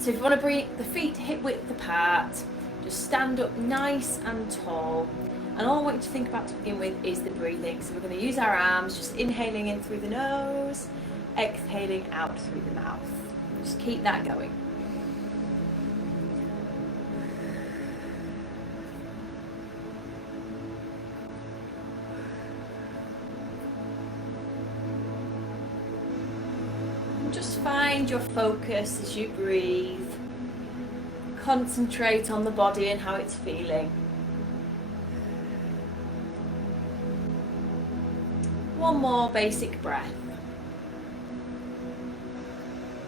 So if you want to bring the feet hip width apart, just stand up nice and tall. And all I want you to think about to begin with is the breathing. So we're going to use our arms, just inhaling in through the nose, exhaling out through the mouth. Just keep that going. And just find your focus as you breathe. Concentrate on the body and how it's feeling. One more basic breath.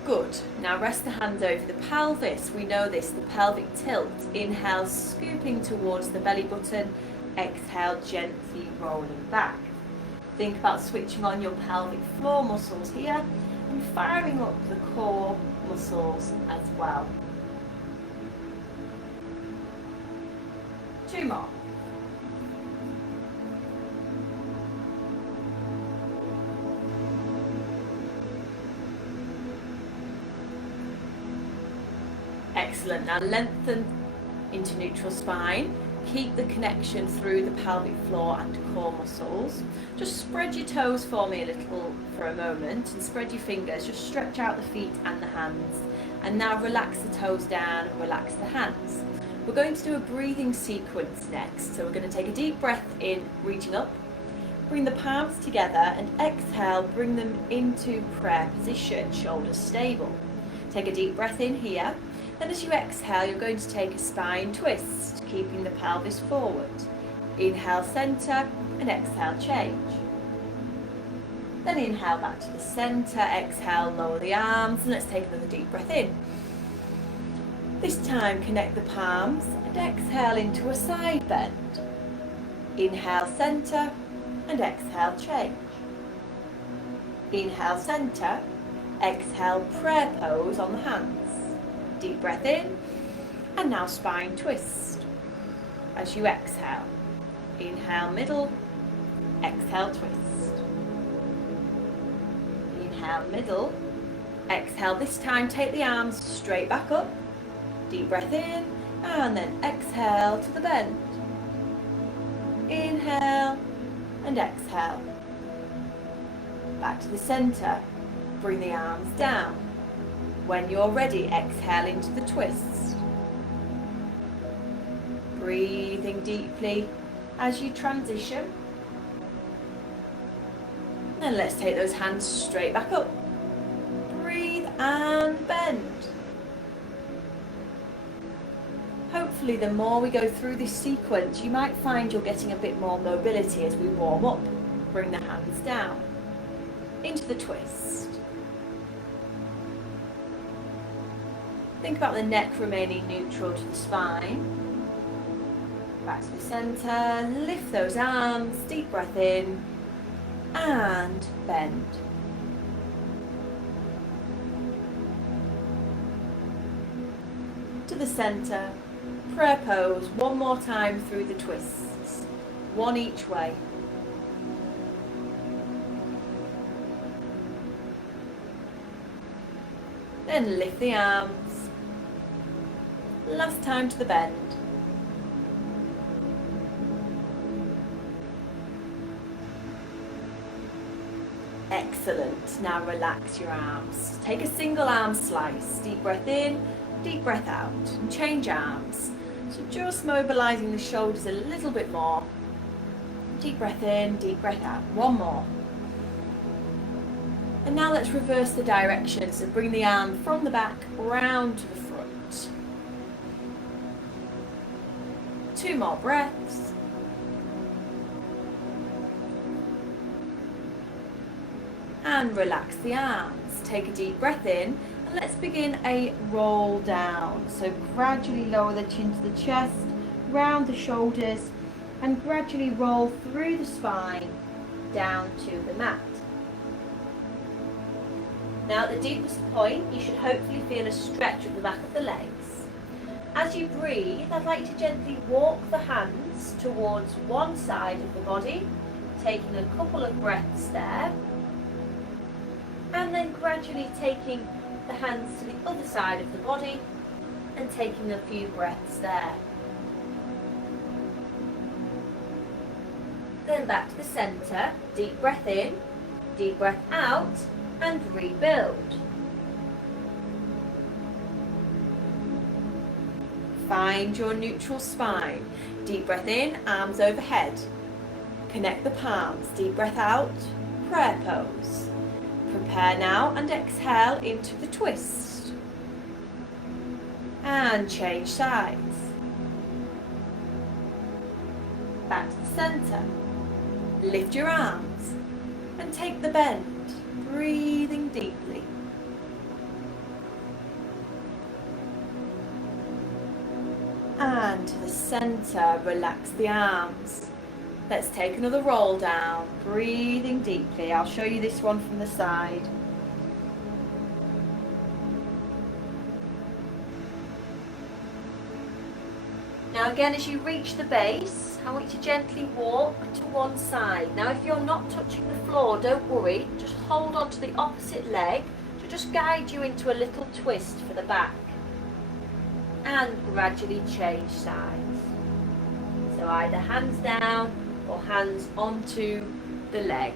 Good. Now rest the hands over the pelvis. We know this, the pelvic tilt. Inhale, scooping towards the belly button. Exhale, gently rolling back. Think about switching on your pelvic floor muscles here and firing up the core muscles as well. 2 more. Excellent. Now lengthen into neutral spine. Keep the connection through the pelvic floor and core muscles. Just spread your toes for me a little for a moment and spread your fingers. Just stretch out the feet and the hands. And now relax the toes down and relax the hands. We're going to do a breathing sequence next. So we're going to take a deep breath in, reaching up. Bring the palms together and exhale, bring them into prayer position, shoulders stable. Take a deep breath in here. Then as you exhale, you're going to take a spine twist, keeping the pelvis forward. Inhale, center, and exhale, change. Then inhale back to the center, exhale, lower the arms, and let's take another deep breath in. This time, connect the palms and exhale into a side bend. Inhale, center, and exhale, change. Inhale, center, exhale, prayer pose on the hands. Deep breath in, and now spine twist. As you exhale, inhale middle, exhale twist. Inhale middle, exhale. This time take the arms straight back up. Deep breath in, and then exhale to the bend. Inhale, and exhale. Back to the center, bring the arms down. When you're ready, exhale into the twist. Breathing deeply as you transition. And let's take those hands straight back up. Breathe and bend. Hopefully the more we go through this sequence, you might find you're getting a bit more mobility as we warm up. Bring the hands down into the twist. Think about the neck remaining neutral to the spine. Back to the center, lift those arms, deep breath in, and bend. To the center, prayer pose, one more time through the twists, one each way. Then lift the arms. Last time to the bend. Excellent. Now relax your arms. Take a single arm slice. Deep breath in, deep breath out. And change arms. So just mobilizing the shoulders a little bit more. Deep breath in, deep breath out. One more. And now let's reverse the direction. So bring the arm from the back round to the front. 2 more breaths. And relax the arms. Take a deep breath in and let's begin a roll down. So gradually lower the chin to the chest, round the shoulders, and gradually roll through the spine down to the mat. Now at the deepest point, you should hopefully feel a stretch of the back of the legs. As you breathe, I'd like to gently walk the hands towards one side of the body, taking a couple of breaths there, and then gradually taking the hands to the other side of the body and taking a few breaths there. Then back to the centre, deep breath in, deep breath out, and rebuild. Find your neutral spine. Deep breath in, arms overhead. Connect the palms, deep breath out, prayer pose. Prepare now and exhale into the twist. And change sides. Back to the centre. Lift your arms and take the bend, breathing deeply. And to the centre, relax the arms. Let's take another roll down, breathing deeply. I'll show you this one from the side. Now again, as you reach the base, I want you to gently walk to one side. Now if you're not touching the floor, don't worry, just hold on to the opposite leg to just guide you into a little twist for the back. And gradually change sides. So either hands down or hands onto the leg.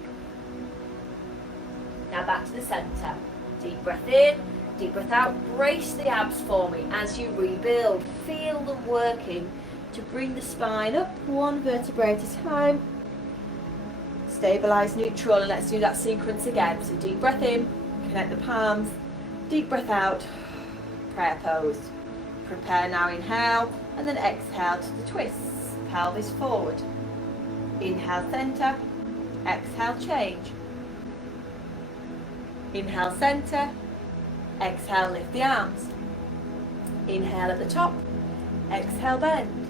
Now back to the centre. Deep breath in, deep breath out. Brace the abs for me as you rebuild. Feel them working to bring the spine up one vertebrae at a time. Stabilise neutral, and let's do that sequence again. So deep breath in, connect the palms. Deep breath out, prayer pose. Prepare now, inhale, and then exhale to the twists. Pelvis forward. Inhale, centre. Exhale, change. Inhale, centre. Exhale, lift the arms. Inhale at the top. Exhale, bend.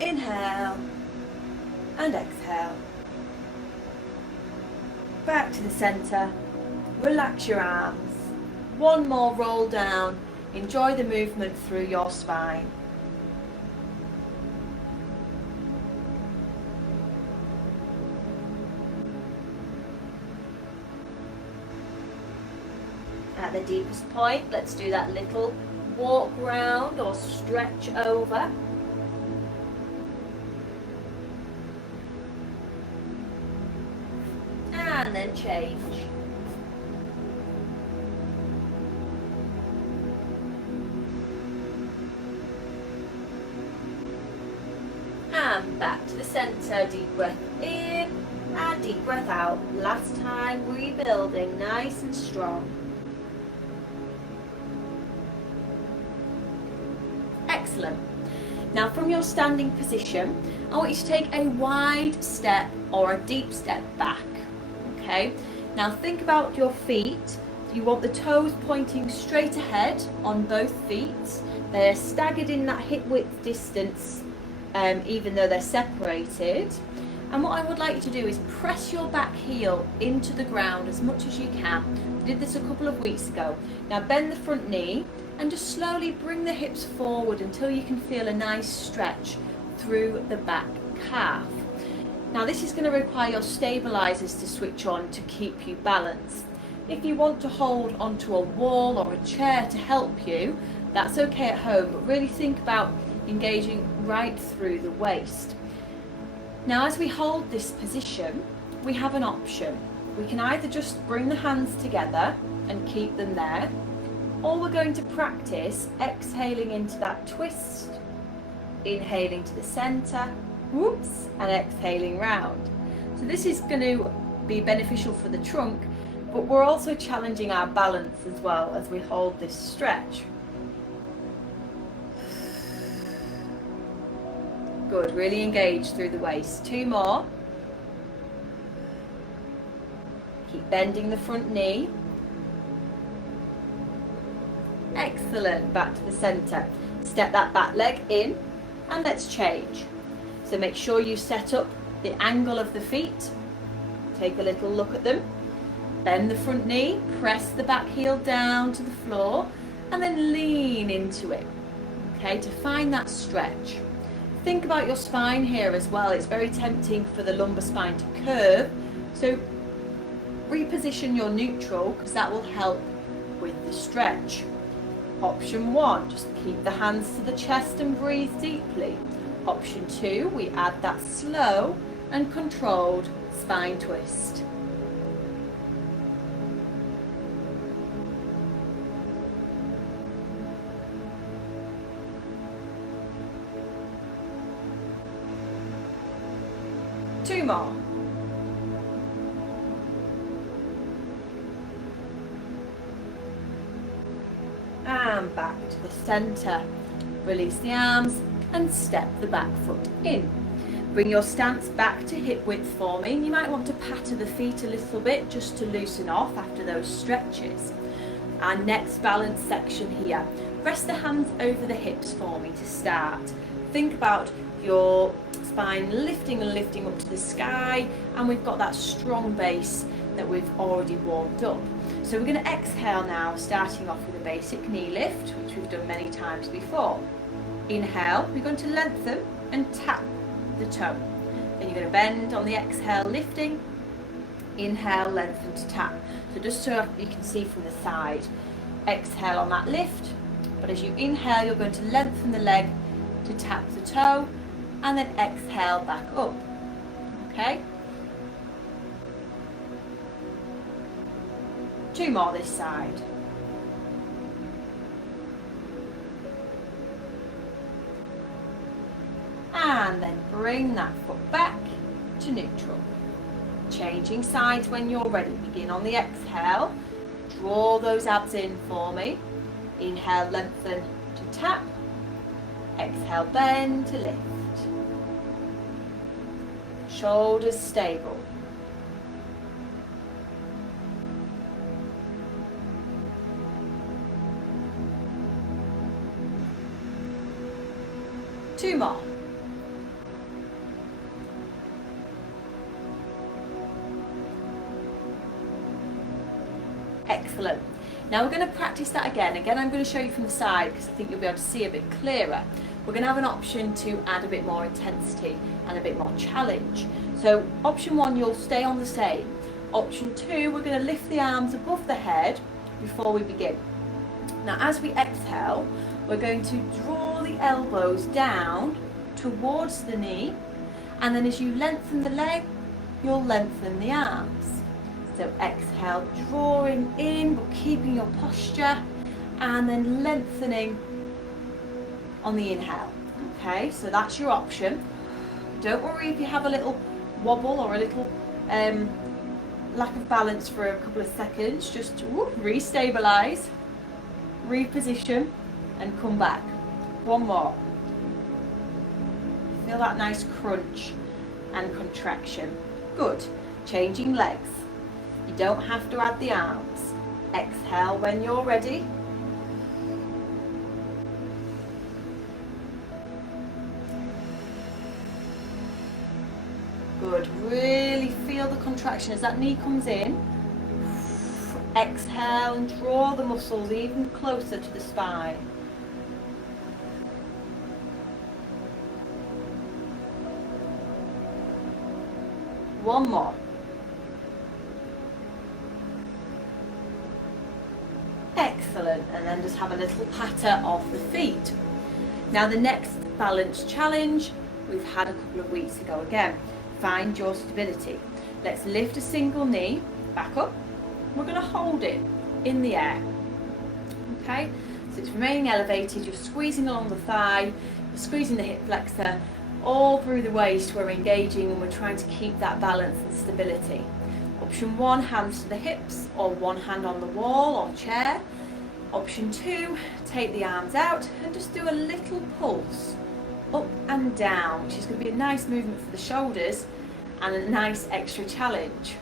Inhale and exhale. Back to the centre. Relax your arms. One more roll down. Enjoy the movement through your spine. At the deepest point, let's do that little walk round or stretch over. And then change. And back to the centre, deep breath in and deep breath out. Last time, rebuilding nice and strong. Excellent. Now from your standing position, I want you to take a wide step or a deep step back. Okay, now think about your feet. You want the toes pointing straight ahead on both feet. They're staggered in that hip width distance, even though they're separated. And what I would like you to do is press your back heel into the ground as much as you can. We did this a couple of weeks ago. Now bend the front knee and just slowly bring the hips forward until you can feel a nice stretch through the back calf. Now this is going to require your stabilizers to switch on to keep you balanced. If you want to hold onto a wall or a chair to help you, that's okay at home, but really think about engaging right through the waist. Now as we hold this position, we have an option. We can either just bring the hands together and keep them there, or we're going to practice exhaling into that twist, inhaling to the center, whoops, and exhaling round. So this is going to be beneficial for the trunk, but we're also challenging our balance as well as we hold this stretch. Good, really engage through the waist. Two more. Keep bending the front knee. Excellent, back to the center. Step that back leg in and let's change. So make sure you set up the angle of the feet. Take a little look at them. Bend the front knee, press the back heel down to the floor and then lean into it, okay, to find that stretch. Think about your spine here as well. It's very tempting for the lumbar spine to curve. So reposition your neutral because that will help with the stretch. Option 1, just keep the hands to the chest and breathe deeply. Option 2, we add that slow and controlled spine twist. Two more. And back to the centre. Release the arms and step the back foot in. Bring your stance back to hip width for me. You might want to patter the feet a little bit just to loosen off after those stretches. Our next balance section here. Rest the hands over the hips for me to start. Think about your spine lifting and lifting up to the sky, and we've got that strong base that we've already warmed up. So we're going to exhale now, starting off with a basic knee lift, which we've done many times before. Inhale, we're going to lengthen and tap the toe. Then you're going to bend on the exhale, lifting. Inhale, lengthen to tap. So just so you can see from the side, exhale on that lift, but as you inhale, you're going to lengthen the leg to tap the toe, and then exhale back up. Okay? Two more this side. And then bring that foot back to neutral. Changing sides when you're ready. Begin on the exhale. Draw those abs in for me. Inhale, lengthen to tap. Exhale, bend to lift. Shoulders stable. Two more. Excellent. Now we're going to practice that again. Again, I'm going to show you from the side because I think you'll be able to see a bit clearer. We're going to have an option to add a bit more intensity and a bit more challenge. So option 1, you'll stay on the same. Option 2, we're going to lift the arms above the head before we begin. Now as we exhale, we're going to draw the elbows down towards the knee, and then as you lengthen the leg, you'll lengthen the arms. So exhale, drawing in but keeping your posture, and then lengthening on the inhale. Okay, so that's your option. Don't worry if you have a little wobble or a little lack of balance for a couple of seconds. Just re-stabilize, reposition, and come back. One more. Feel that nice crunch and contraction. Good. Changing legs. You don't have to add the arms. Exhale when you're ready. Good. Really feel the contraction as that knee comes in. Exhale and draw the muscles even closer to the spine. One more. Excellent. And then just have a little patter of the feet. Now the next balance challenge we've had a couple of weeks ago again. Find your stability. Let's lift a single knee back up. We're going to hold it in the air. Okay, so it's remaining elevated. You're squeezing along the thigh, you're squeezing the hip flexor, all through the waist. We're engaging and we're trying to keep that balance and stability. Option 1, hands to the hips, or one hand on the wall or chair. Option 2, take the arms out and just do a little pulse up and down, which is going to be a nice movement for the shoulders and a nice extra challenge.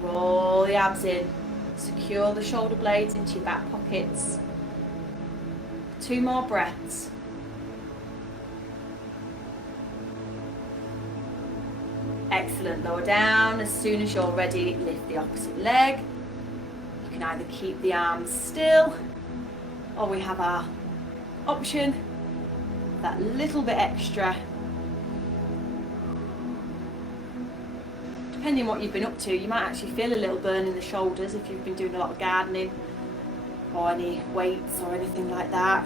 Draw the abs in, secure the shoulder blades into your back pockets. 2 more breaths. Excellent. Lower down. As soon as you're ready, lift the opposite leg. You can either keep the arms still, or we have our option, that little bit extra. depending on what you've been up to, you might actually feel a little burn in the shoulders if you've been doing a lot of gardening or any weights or anything like that.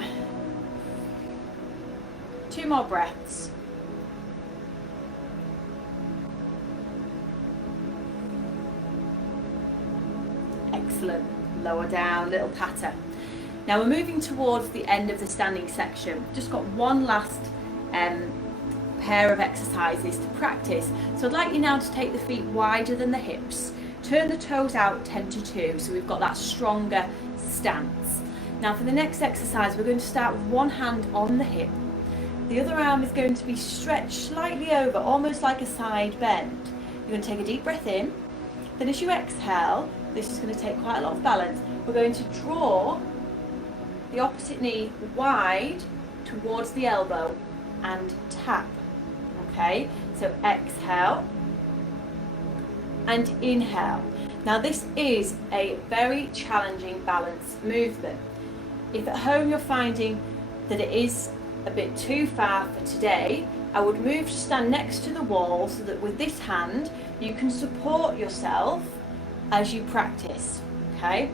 2 more breaths. Excellent. Lower down, little patter. Now we're moving towards the end of the standing section. Just got one last pair of exercises to practice. So I'd like you now to take the feet wider than the hips. Turn the toes out 10 to 2, so we've got that stronger stance. Now for the next exercise, we're going to start with one hand on the hip. The other arm is going to be stretched slightly over, almost like a side bend. You're going to take a deep breath in. Then as you exhale, this is going to take quite a lot of balance. We're going to draw the opposite knee wide towards the elbow and tap. Okay, so exhale and inhale. Now this is a very challenging balance movement. If at home you're finding that it is a bit too far for today, I would move to stand next to the wall so that with this hand you can support yourself as you practice. Okay,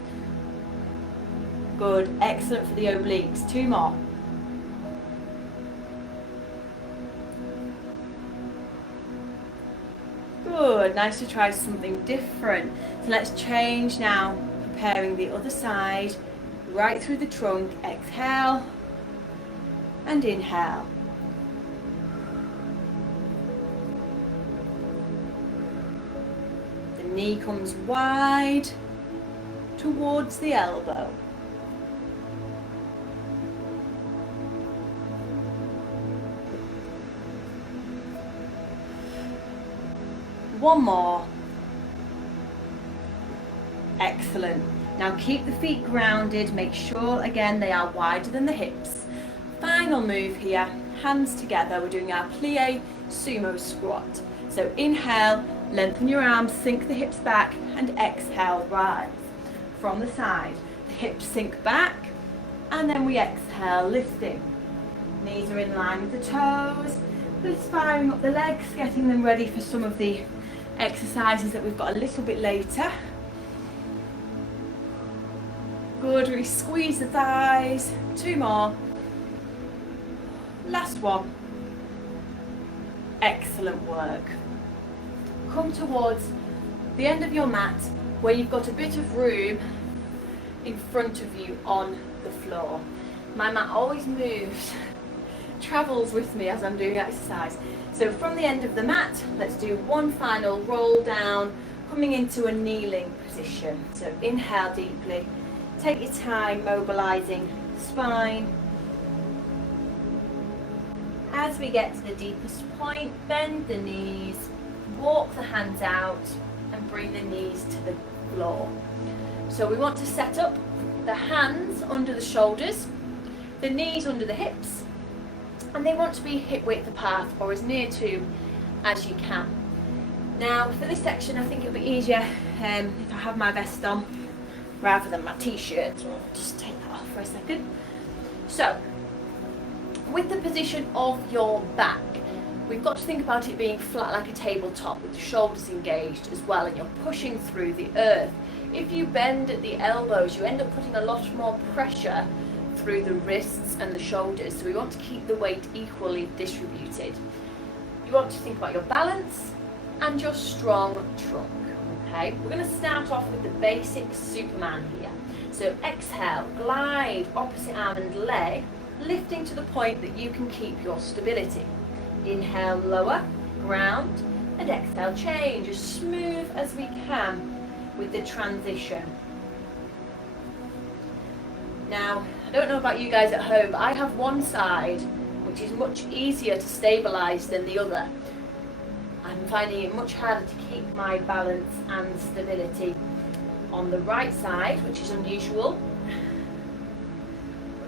good, excellent for the obliques. 2 more. Good, nice to try something different. So let's change now, preparing the other side, right through the trunk. Exhale and inhale. The knee comes wide towards the elbow. One more. Excellent. Now keep the feet grounded. Make sure again they are wider than the hips. Final move here, hands together. We're doing our plie sumo squat. So inhale, lengthen your arms, sink the hips back, and exhale, rise from the side. The hips sink back, and then we exhale, lifting. Knees are in line with the toes. Just firing up the legs, getting them ready for some of the exercises that we've got a little bit later. Good, really squeeze the thighs. 2 more. Last one. Excellent work. Come towards the end of your mat where you've got a bit of room in front of you on the floor. My mat always moves, travels with me as I'm doing exercise. So from the end of the mat, let's do one final roll down, coming into a kneeling position. So inhale deeply, take your time mobilising the spine. As we get to the deepest point, bend the knees, walk the hands out and bring the knees to the floor. So we want to set up the hands under the shoulders, the knees under the hips, and they want to be hip width apart or as near to as you can. Now for this section I think it'll be easier if I have my vest on rather than my t-shirt. So I'll just take that off for a second. So with the position of your back, we've got to think about it being flat like a tabletop with the shoulders engaged as well, and you're pushing through the earth. If you bend at the elbows, you end up putting a lot more pressure through the wrists and the shoulders, so we want to keep the weight equally distributed. You want to think about your balance and your strong trunk. Okay, we're going to start off with the basic Superman here. So exhale, glide opposite arm and leg, lifting to the point that you can keep your stability. Inhale, lower, ground, and exhale, change as smooth as we can with the transition. Now, I don't know about you guys at home, but I have one side which is much easier to stabilise than the other. I'm finding it much harder to keep my balance and stability on the right side, which is unusual.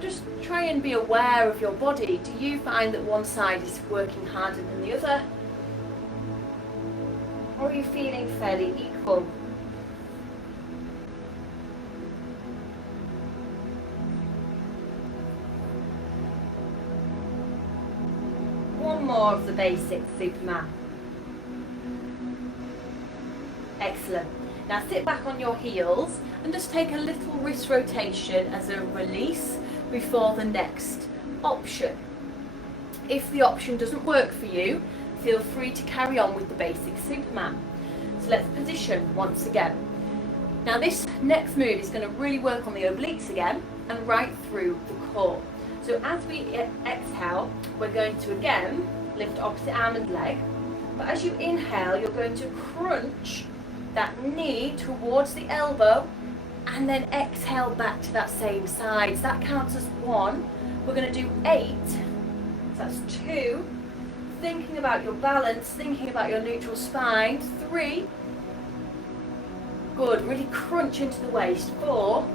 Just try and be aware of your body. Do you find that one side is working harder than the other? Or are you feeling fairly equal? One more of the basic Superman. Excellent. Now sit back on your heels and just take a little wrist rotation as a release before the next option. If the option doesn't work for you, feel free to carry on with the basic Superman. So let's position once again. Now this next move is going to really work on the obliques again and right through the core. So as we exhale, we're going to again lift opposite arm and leg, but as you inhale, you're going to crunch that knee towards the elbow and then exhale back to that same side. So that counts as 1. We're going to do 8, so that's 2. Thinking about your balance, thinking about your neutral spine. 3. Good, really crunch into the waist. 4,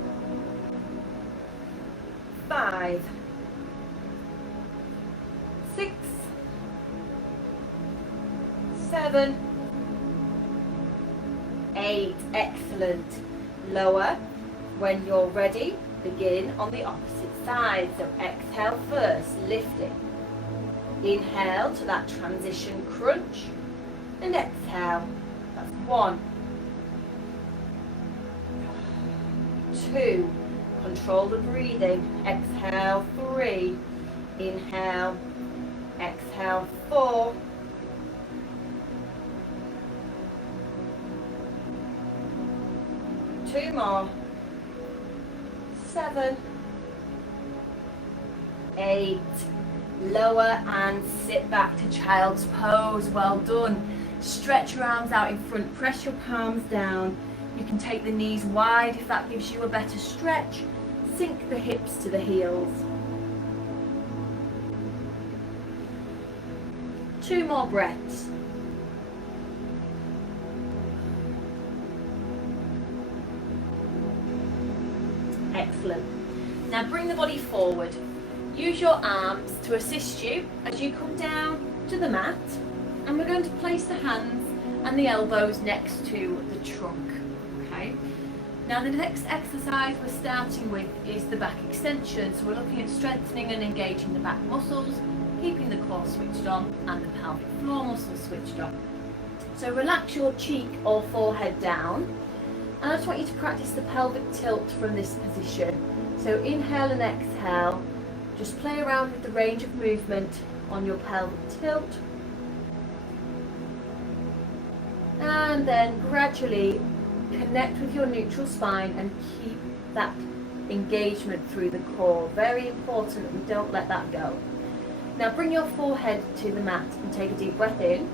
5, 6, 7, 8. Excellent. Lower. When you're ready, begin on the opposite side. So exhale first, lifting. Inhale to that transition crunch and exhale. That's 1, 2. Control the breathing. Exhale 3. Inhale. Exhale 4. 2 more. 7, 8. Lower and sit back to child's pose. Well done. Stretch your arms out in front. Press your palms down. You can take the knees wide if that gives you a better stretch. Sink the hips to the heels. 2 more breaths. Excellent. Now bring the body forward. Use your arms to assist you as you come down to the mat, and we're going to place the hands and the elbows next to the trunk. Okay. Now the next exercise we're starting with is the back extension. So we're looking at strengthening and engaging the back muscles, keeping the core switched on and the pelvic floor muscles switched on. So relax your cheek or forehead down. And I just want you to practice the pelvic tilt from this position. So inhale and exhale. Just play around with the range of movement on your pelvic tilt. And then gradually connect with your neutral spine and keep that engagement through the core. Very important that we don't let that go. Now bring your forehead to the mat and take a deep breath in.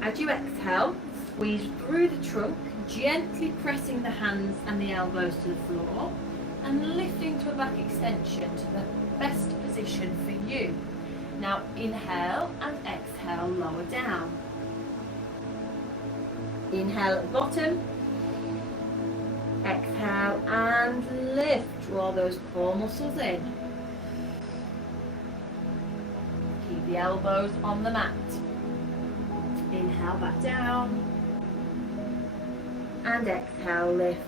As you exhale, squeeze through the trunk, gently pressing the hands and the elbows to the floor and lifting to a back extension to the best position for you. Now inhale and exhale, lower down. Inhale at the bottom, exhale and lift. Draw those core muscles in. Keep the elbows on the mat. Inhale back down and exhale, lift.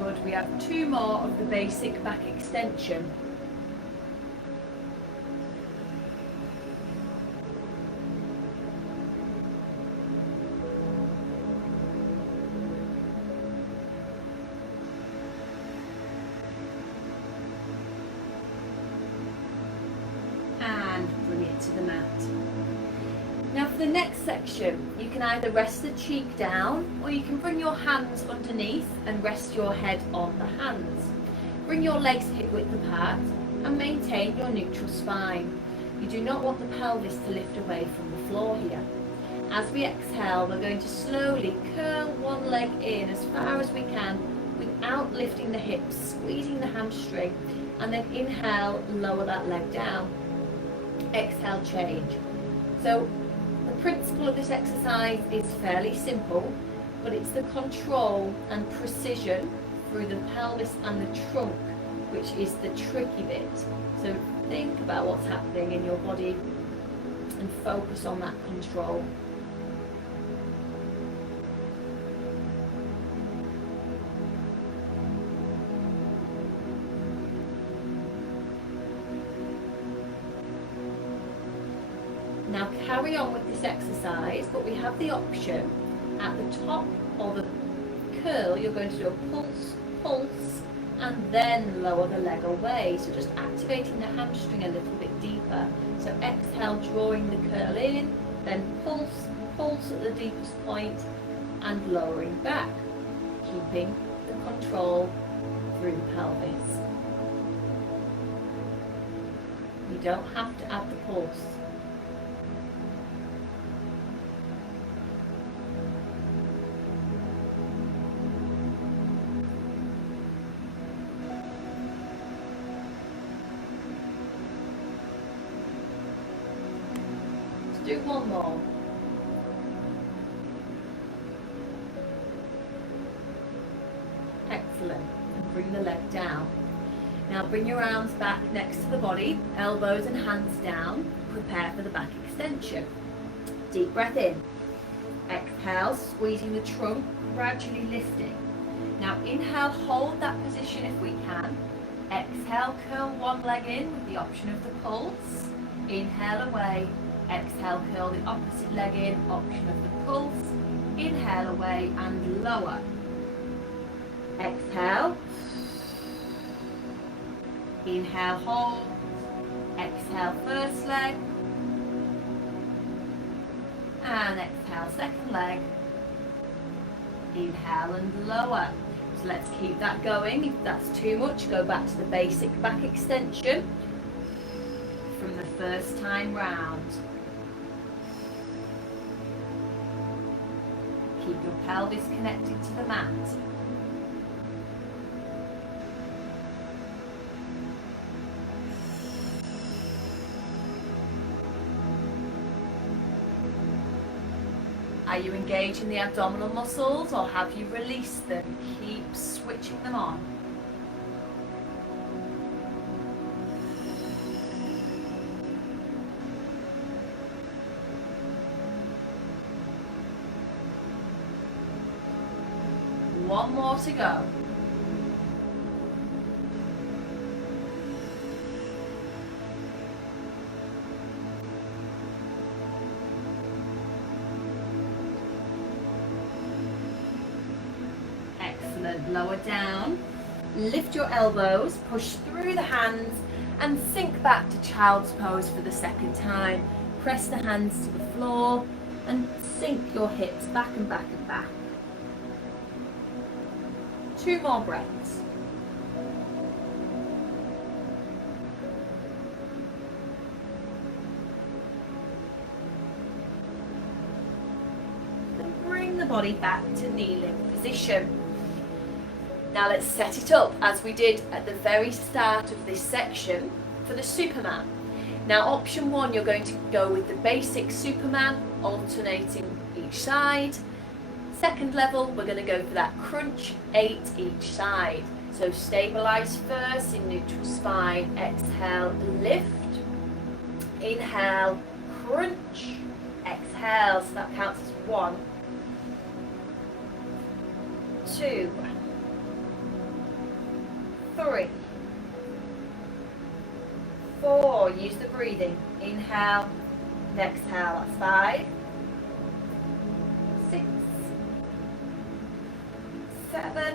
Good, we have 2 more of the basic back extension. And bring it to the mat. Now for the next section, you can either rest the cheek down or you can bring your hands underneath and rest your head on the hands. Bring your legs hip width apart and maintain your neutral spine. You do not want the pelvis to lift away from the floor here. As we exhale, we're going to slowly curl one leg in as far as we can without lifting the hips, squeezing the hamstring, and then inhale, lower that leg down. Exhale, change. So the principle of this exercise is fairly simple, but it's the control and precision through the pelvis and the trunk which is the tricky bit. So think about what's happening in your body and focus on that control. carry on with this exercise, but we have the option at the top of the curl, you're going to do a pulse, pulse, and then lower the leg away. So just activating the hamstring a little bit deeper. So exhale, drawing the curl in, then pulse, pulse at the deepest point, and lowering back, keeping the control through the pelvis. You don't have to add the pulse. Let's do one more. Excellent. And bring the leg down. Now bring your arms back next to the body, elbows and hands down. Prepare for the back extension. Deep breath in. Exhale, squeezing the trunk, gradually lifting. Now inhale, hold that position if we can. Exhale, curl one leg in with the option of the pulse. Inhale away. Exhale, curl the opposite leg in, option of the pulse. Inhale away and lower. Exhale. Inhale, hold. Exhale, first leg. And exhale, second leg. Inhale and lower. So let's keep that going. If that's too much, go back to the basic back extension from the first time round. Keep your pelvis connected to the mat. Are you engaging the abdominal muscles or have you released them? Keep switching them on. One more to go. Excellent. Lower down. Lift your elbows, push through the hands and sink back to child's pose for the second time. Press the hands to the floor and sink your hips back and back and back. 2 more breaths. Then bring the body back to kneeling position. Now let's set it up as we did at the very start of this section for the Superman. Now option 1, you're going to go with the basic Superman, alternating each side. Second level, we're going to go for that crunch, 8 each side. So stabilize first in neutral spine. Exhale, lift. Inhale, crunch. Exhale, so that counts as 1, 2, 3, 4. Use the breathing. Inhale and exhale. That's 5, 6, 7,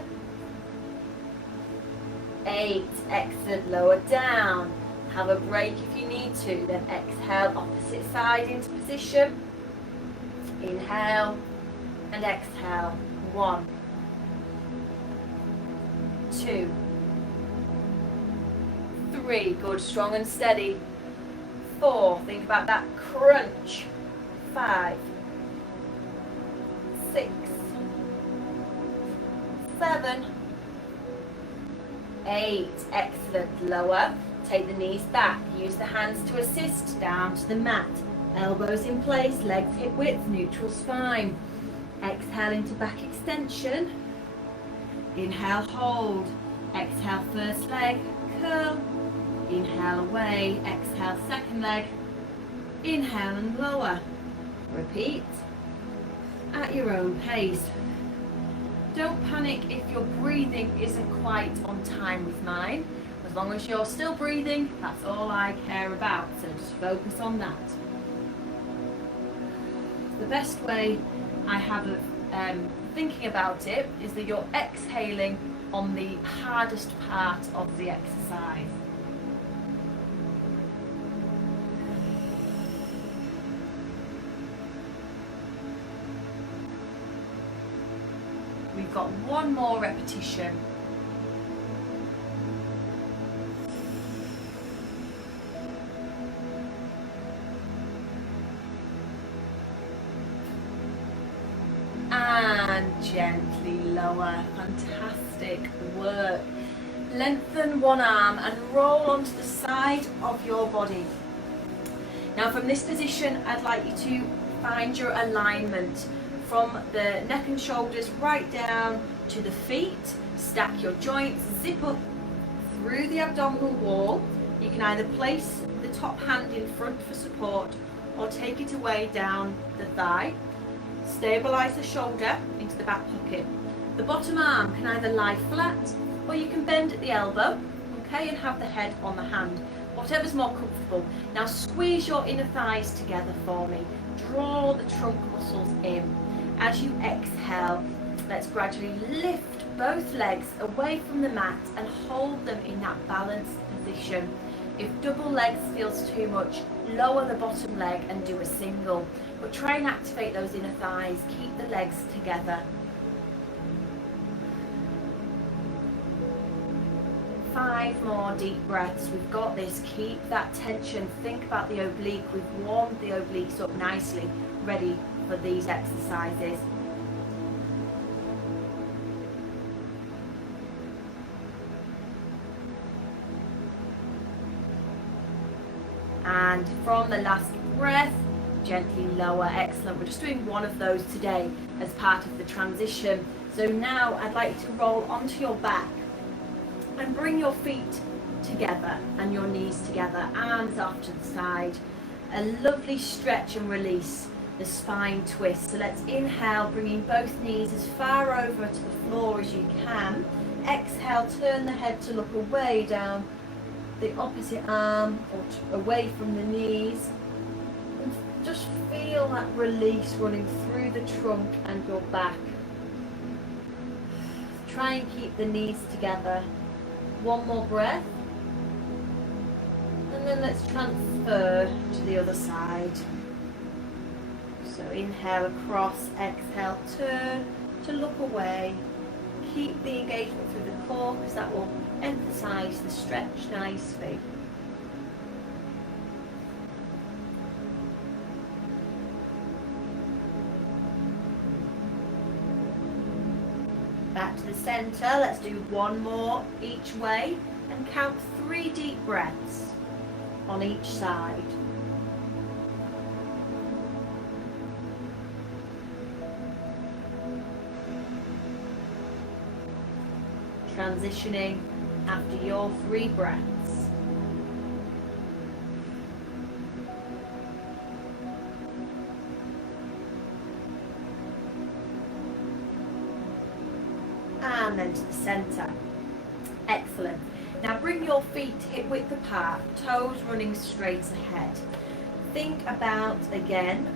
8. Excellent. Lower down. Have a break if you need to. Then exhale, opposite side into position. Inhale and exhale. 1, 2, 3. Good. Strong and steady. 4. Think about that crunch. 5, 6, 7, 8. Excellent. Lower. Take the knees back. Use the hands to assist. Down to the mat. Elbows in place. Legs hip width. Neutral spine. Exhale into back extension. Inhale, hold. Exhale, first leg. Curl. Inhale away. Exhale, second leg. Inhale and lower. Repeat at your own pace. Don't panic if your breathing isn't quite on time with mine. As long as you're still breathing, that's all I care about. So just focus on that. The best way I have of thinking about it is that you're exhaling on the hardest part of the exercise. We've got one more repetition. And gently lower. Fantastic work. Lengthen one arm and roll onto the side of your body. Now from this position, I'd like you to find your alignment from the neck and shoulders right down to the feet. Stack your joints, zip up through the abdominal wall. You can either place the top hand in front for support or take it away down the thigh. Stabilise the shoulder into the back pocket. The bottom arm can either lie flat or you can bend at the elbow, okay, and have the head on the hand. Whatever's more comfortable. Now squeeze your inner thighs together for me. Draw the trunk muscles in. As you exhale, let's gradually lift both legs away from the mat and hold them in that balanced position. If double legs feels too much, lower the bottom leg and do a single. But try and activate those inner thighs. Keep the legs together. 5 more deep breaths. We've got this. Keep that tension. Think about the oblique. We've warmed the obliques up nicely, ready for these exercises. And from the last breath, gently lower. Excellent. We're just doing one of those today as part of the transition. So now I'd like you to roll onto your back and bring your feet together and your knees together, arms off to the side. A lovely stretch and release, the spine twist. So let's inhale, bringing both knees as far over to the floor as you can. Exhale, turn the head to look away down the opposite arm or away from the knees. And just feel that release running through the trunk and your back. Try and keep the knees together. One more breath. And then let's transfer to the other side. So inhale across, exhale, turn to look away. Keep the engagement through the core because that will emphasize the stretch nicely. Back to the center. Let's do one more each way and count 3 deep breaths on each side. Transitioning after your 3 breaths. And then to the center. Excellent. Now bring your feet hip width apart, toes running straight ahead. Think about, again,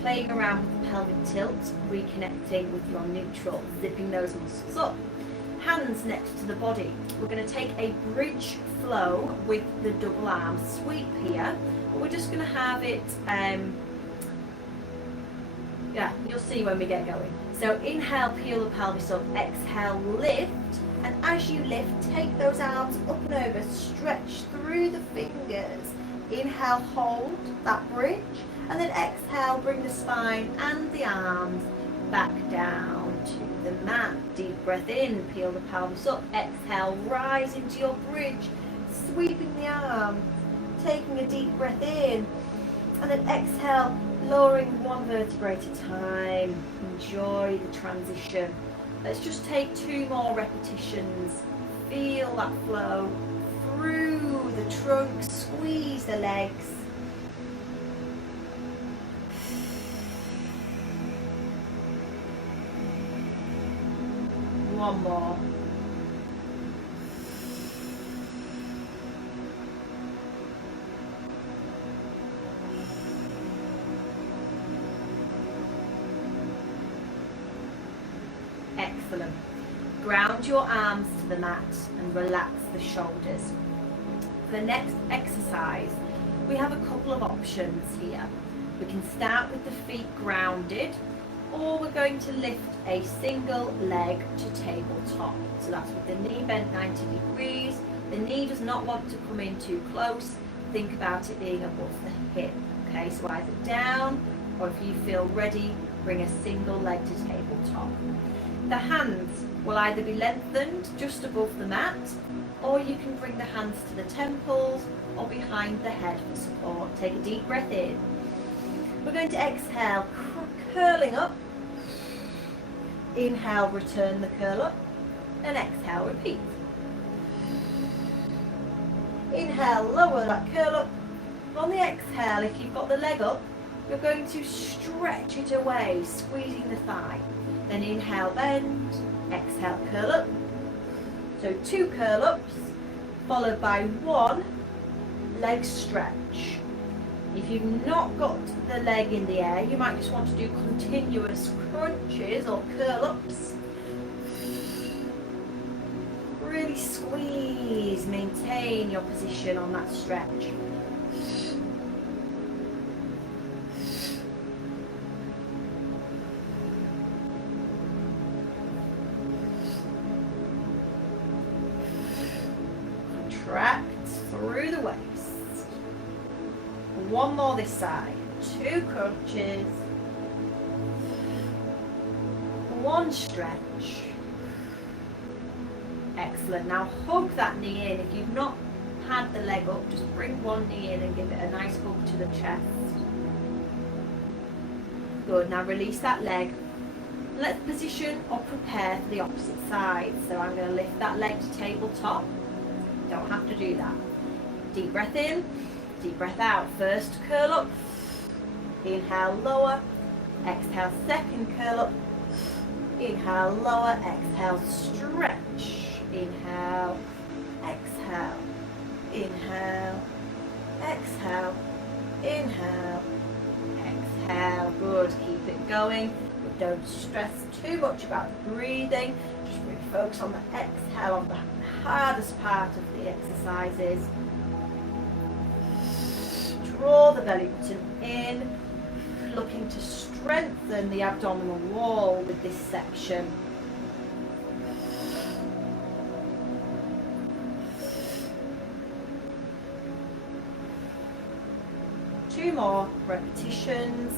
playing around with the pelvic tilt, reconnecting with your neutral, zipping those muscles up. Hands next to the body. We're going to take a bridge flow with the double arm sweep here, but we're just going to have it, you'll see when we get going. So inhale, peel the pelvis up, exhale, lift, and as you lift, take those arms up and over, stretch through the fingers. Inhale, hold that bridge, and then exhale, bring the spine and the arms back down to the mat. Deep breath in, peel the pelvis up, exhale, rise into your bridge, sweeping the arm, taking a deep breath in, and then exhale, lowering one vertebrae at a time. Enjoy the transition. Let's just take 2 more repetitions. Feel that flow through the trunk, squeeze the legs. One more. Excellent. Ground your arms to the mat and relax the shoulders. For the next exercise, we have a couple of options here. We can start with the feet grounded, or we're going to lift a single leg to tabletop. So that's with the knee bent 90 degrees. The knee does not want to come in too close. Think about it being above the hip. Okay, so either down, or if you feel ready, bring a single leg to tabletop. The hands will either be lengthened just above the mat, or you can bring the hands to the temples or behind the head for support. Take a deep breath in. We're going to exhale, curling up. Inhale, return the curl up, and exhale, repeat. Inhale, lower that curl up. On the exhale, if you've got the leg up, you're going to stretch it away, squeezing the thigh. Then inhale, bend, exhale, curl up. So 2 curl ups, followed by 1 leg stretch. If you've not got the leg in the air, you might just want to do continuous crunches or curl ups. Really squeeze, maintain your position on that stretch. Contract through the waist. 1 more this side. 2 crunches. 1 stretch. Excellent. Now hug that knee in. If you've not had the leg up, just bring 1 knee in and give it a nice hug to the chest. Good. Now release that leg. Let's position or prepare for the opposite side. So I'm going to lift that leg to tabletop. Don't have to do that. Deep breath in, deep breath out. First curl up. Inhale, lower. Exhale, second curl up. Inhale, lower. Exhale, stretch. Inhale, exhale, inhale, exhale, inhale, exhale. Good, keep it going, but don't stress too much about the breathing. Just really focus on the exhale, on the hardest part of the exercises. Draw the belly button in, looking to strengthen the abdominal wall with this section. Two more repetitions.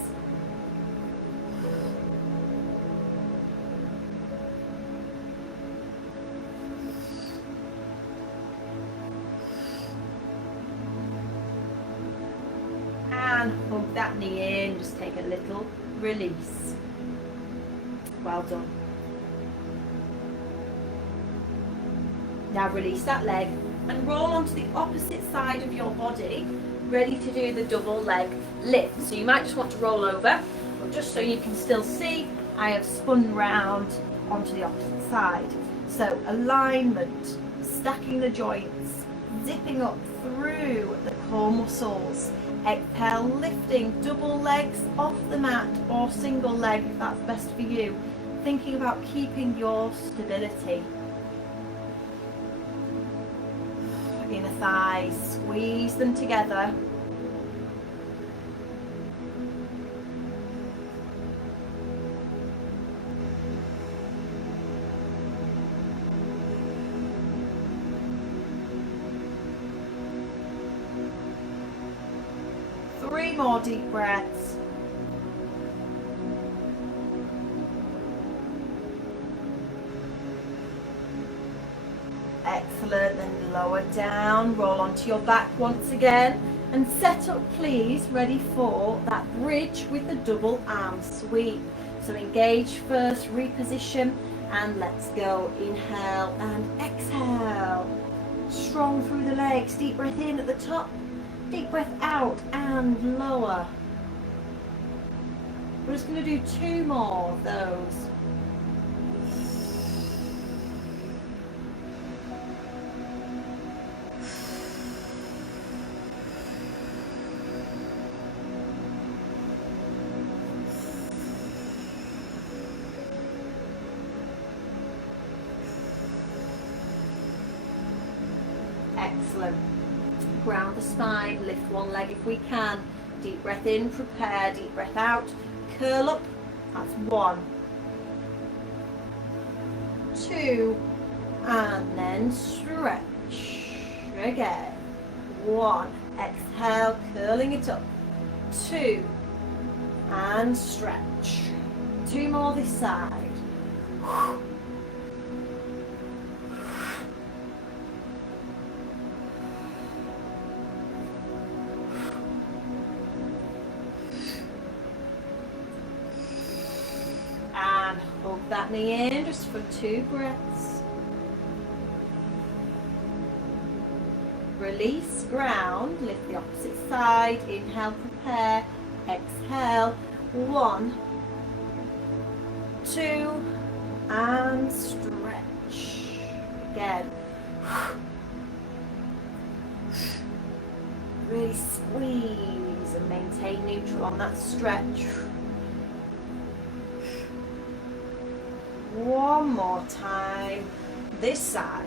And hug that knee in, just take a little release. Well done. Now release that leg and roll onto the opposite side of your body, ready to do the double leg lift. So you might just want to roll over, but just so you can still see, I have spun round onto the opposite side. So alignment, stacking the joints, zipping up through the core muscles. Exhale, lifting double legs off the mat or single leg if that's best for you. Thinking about keeping your stability. Inner thighs, squeeze them together. Three more deep breaths. Excellent, then lower down, roll onto your back once again and set up please, ready for that bridge with the double arm sweep. So engage first, reposition and let's go. Inhale and exhale. Strong through the legs, deep breath in at the top, deep breath out and lower. We're just going to do 2 more of those. Excellent. Ground the spine, lift one leg if we can. Deep breath in, prepare, deep breath out. Curl up, that's 1, 2, and then stretch. Again. 1, exhale, curling it up. 2, and stretch. 2 more this side. And hug that knee in just for 2 breaths. Release, ground, lift the opposite side. Inhale, prepare. Exhale. 1, 2, and stretch. Again. Really squeeze and maintain neutral on that stretch. 1 more time. This side.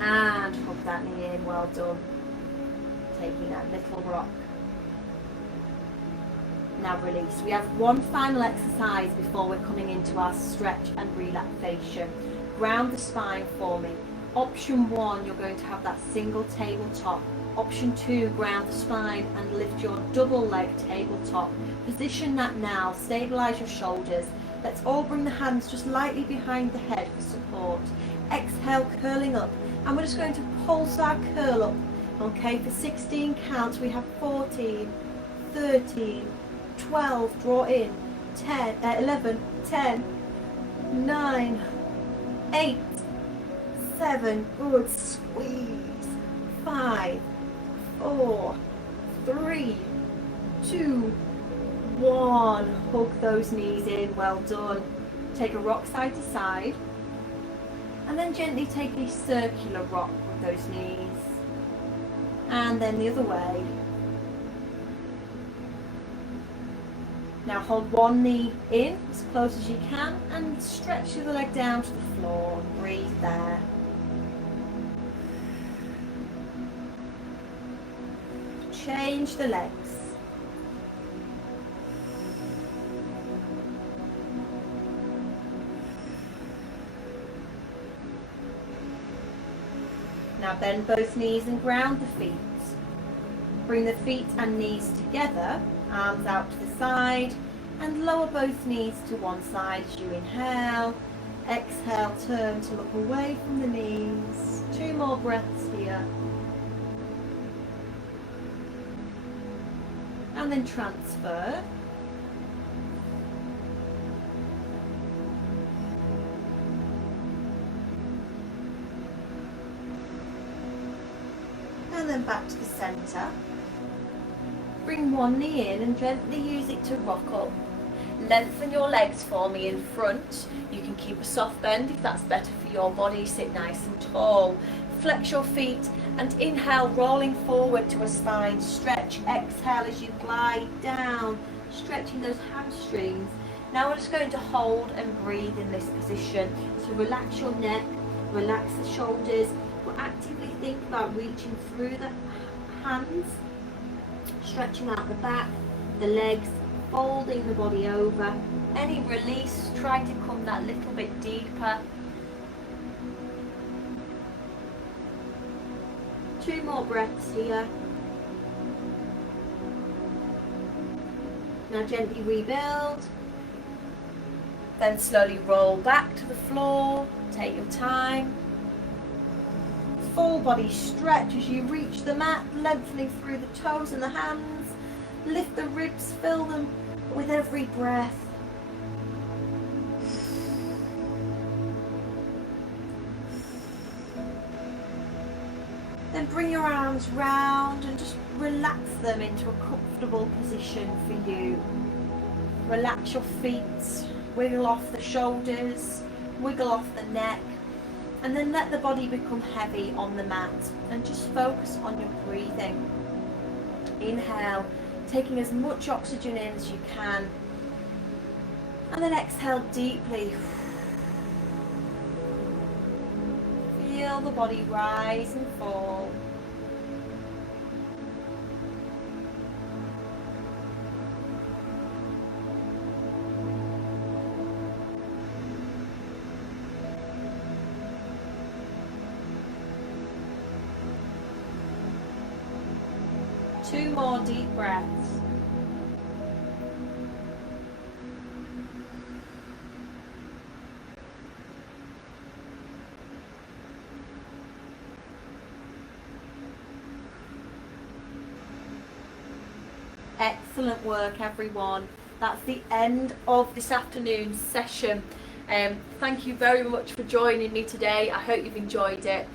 And hug that knee in, well done. Taking that little rock. Now release. We have one final exercise before we're coming into our stretch and relaxation. Ground the spine for me. Option 1, you're going to have that single tabletop. Option 2, ground the spine and lift your double leg tabletop. Position that now, stabilize your shoulders. Let's all bring the hands just lightly behind the head for support. Exhale, curling up. And we're just going to pulse our curl up. Okay, for 16 counts, we have 14, 13, 12, draw in, 10, 11, 10, 9, 8, 7, good, squeeze, 5, 4, 3, 2, 1, hug those knees in, well done. Take a rock side to side, and then gently take a circular rock with those knees, and then the other way. Now hold one knee in as close as you can and stretch the other leg down to the floor and breathe there. Change the legs. Now bend both knees and ground the feet. Bring the feet and knees together, arms out to the side, and lower both knees to one side as you inhale. Exhale, turn to look away from the knees. 2 more breaths here. And then transfer. And then back to the centre. Bring one knee in and gently use it to rock up. Lengthen your legs for me in front. You can keep a soft bend if that's better for your body. Sit nice and tall. Flex your feet and inhale, rolling forward to a spine stretch. Exhale as you glide down, stretching those hamstrings. Now we're just going to hold and breathe in this position. So relax your neck, relax the shoulders. We'll actively think about reaching through the hands, stretching out the back, the legs, folding the body over. Any release, try to come that little bit deeper. 2 more breaths here. Now gently rebuild. Then slowly roll back to the floor. Take your time. Full body stretch as you reach the mat, lengthening through the toes and the hands. Lift the ribs, fill them with every breath. Then bring your arms round and just relax them into a comfortable position for you. Relax your feet, wiggle off the shoulders, wiggle off the neck, and then let the body become heavy on the mat and just focus on your breathing. Inhale, taking as much oxygen in as you can, and then exhale deeply. feel the body rise and fall. Two more deep breaths. Excellent work, everyone. That's the end of this afternoon's session. Thank you very much for joining me today. I hope you've enjoyed it.